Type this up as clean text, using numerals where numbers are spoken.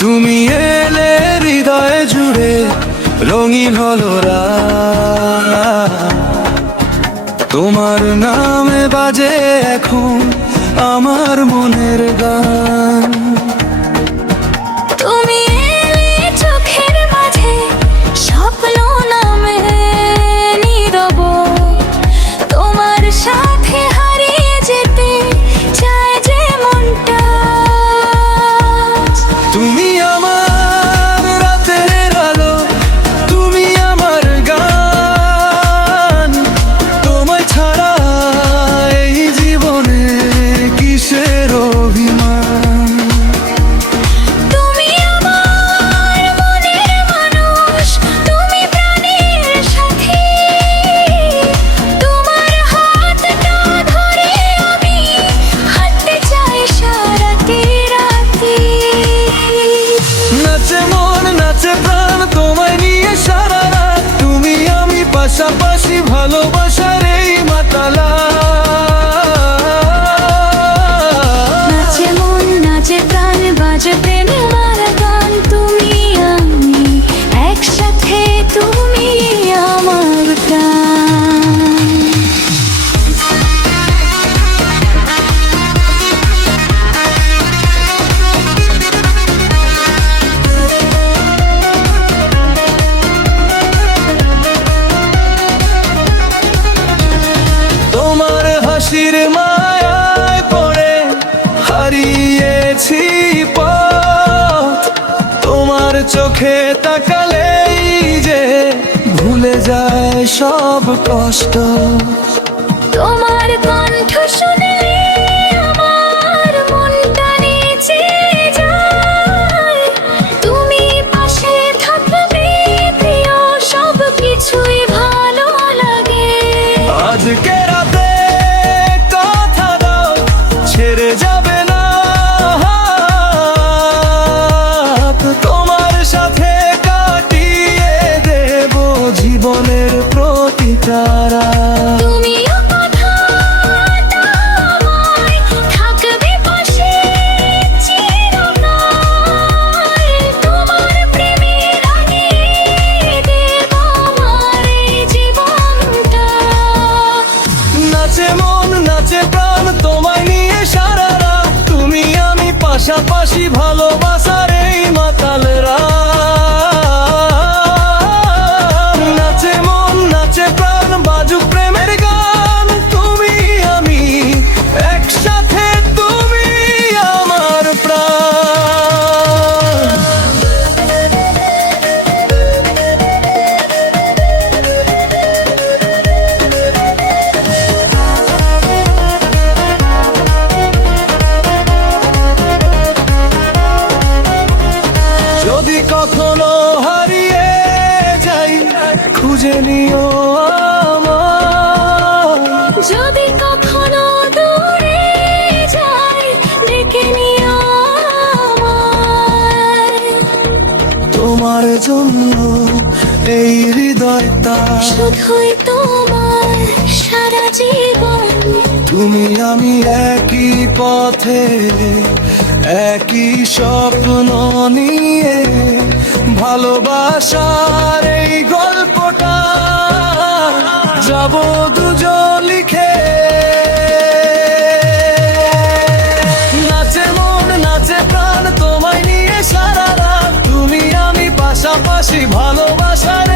তুমি এলে হৃদয়ে জুড়ে রঙিন হলো রাত। তোমার নামে বাজে এখন আমার মনের গান। তুমি এলে চোখের মাঝে স্বপ্ন নামে নীরব, তোমার সাথে হারিয়ে যেতে চায় যে মনটা। তুমি আমার রাতের আলো, তুমি আমার গান। তোমায় ছাড়া এই জীবনে কিসের অভিমান। তুমি আমার মনের মানুষ, তুমি প্রাণের সাথী। তোমার হাতটা ধরে আমি হাঁটতে চাই সারাটি রাতি। নাচে মন নাচে প্রাণ তোমায় নিয়ে সারা রাত। তুমি আমি পাশাপাশি ভালোবাসার এই মাতালা। নাচে মন নাচে প্রাণ বাজে প্রেমের গান। তুমি আমি একসাথে, তুমি আমার প্রাণ। তোমার হাসির মায়ায় পড়ে হারিয়েছি পথ। তোমার চোখে তাকালেই যে ভুলে যায় সব কষ্ট। তোমার কণ্ঠ শুনলে আমার মনটা নেচে যায়। তুমি পাশে থাকবে প্রিয়, সব কিছুই ভালো লাগে। আজকে রাতে কথা দাও ছেড়ে যাবে না হাত। তোমার সাথে কাটিয়ে দেব জীবনের প্রতিটা রাত। তুমিও কথাটা আমায় থাকবে পাশে চিরকাল। তোমার প্রেমে রাঙিয়ে দেব আমার এই জীবনটা। নাচে মন নাচে প্রাণ তোমায় নিয়ে সারা রাত। তুমি আমি পাশাপাশি ভালোবাসার এই মাতাল রাত। নাচে মন নাচে প্রাণ বাজুক প্রেমের গান। তুমি আমি একসাথে, তুমি আমার প্রাণ। যদি কখনো হারিয়ে যাই খুঁজে নিও আমায়। যদি কখনো দূরে যাই ডেকে নিও আমায়। তোমার জন্য এই হৃদয়টা, শুধুই তোমার সারা জীবন। তুমি আমি একই পথে একই স্বপ্ন নিয়ে ভালোবাসার এই গল্পটা যাব দুজন লিখে। নাচে মন নাচে প্রাণ তোমায় নিয়ে সারা রাত। তুমি আমি পাশাপাশি ভালোবাসার